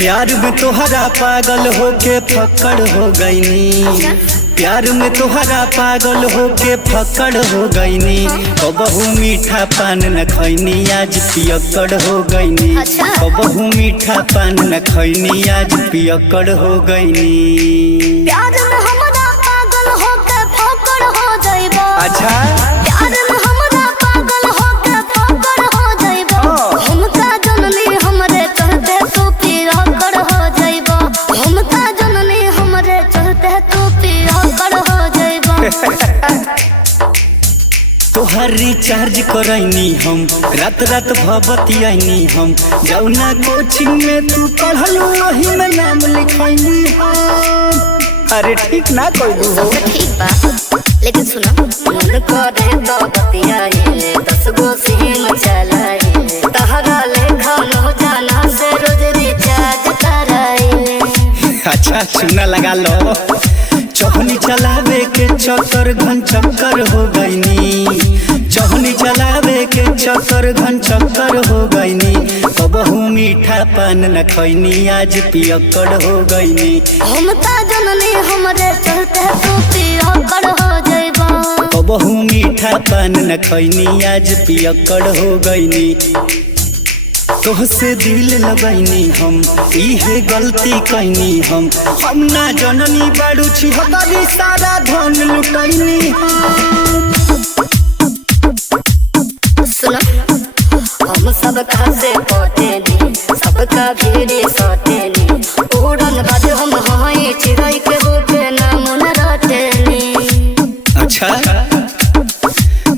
प्यार में तोहरा पागल होके फक्कड़ हो गईनी। प्यार में तोहरा पागल होके फक्कड़ हो गईनी। कबहू मीठा पान न खैनी आज पियक्कड़ हो गईनी। कबहू मीठा पान न खैनी आज पियक्कड़ हो गईनी। प्यार में हमरा पागल होके फक्कड़ हो जाइबो। अच्छा प्यार में हमरा पागल होके फक्कड़ हो जाइबो। हमका जननी हमरे चलते तू पियक्कड़ हो जाइबो। हमका जननी हमरे चलते तू पियक्कड़ हो जाइबो। तोहर रिचार्ज करैनी हम रात रात भबतियानी हम। जौना कोचिंग में तू पढ़लू वही में नाम लिखैनी हम। अरे ठीक ना कहलू हो। ठीक बा लेकिन सुनो मन करे तो बतियाए 10 गो सीम चलाए। तहरा लेखा न जाना से रोज रिचार्ज कराए। अच्छा चूना लगा लो। चौहनी चलावे के चक्कर घन चक्कर हो गईनी। चौहनी चलावे के चक्कर घन चक्कर हो गईनी। कबहू मीठा पान न खैनी आज पियक्कड़ हो गईनी। हमका जननी हमरे चलते तू पियक्कड़ हो जाइबो। कबहू मीठा पान न खैनी आज पियक्कड़ हो गईनी। तोहसे दिल लगैनी हम इहे गलती कैनी हम। ना जननी बाड़ू छी हमारी सारा धन लुटैनी। सुनो हम सबका से पटेनी सबका भीड़ी सटेनी। उड़न बाज हम हई चिड़ै के होके नाम न रटेनी। अच्छा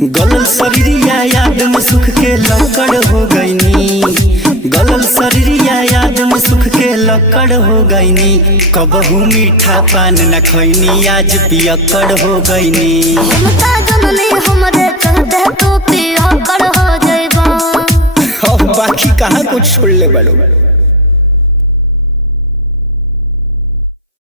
गलल शरीरिया याद में सुख के लक्कड़ हो गईनी। गलल शरीरिया याद में सुख के लक्कड़ हो गईनी। कबहू मीठा पान न खैनी आज पियक्कड़ हो गईनी। हमका जननी हमरे चलते तू पियक्कड़ हो जाइबो। बाकी कहाँ कुछ छोड़ ले बड़ो।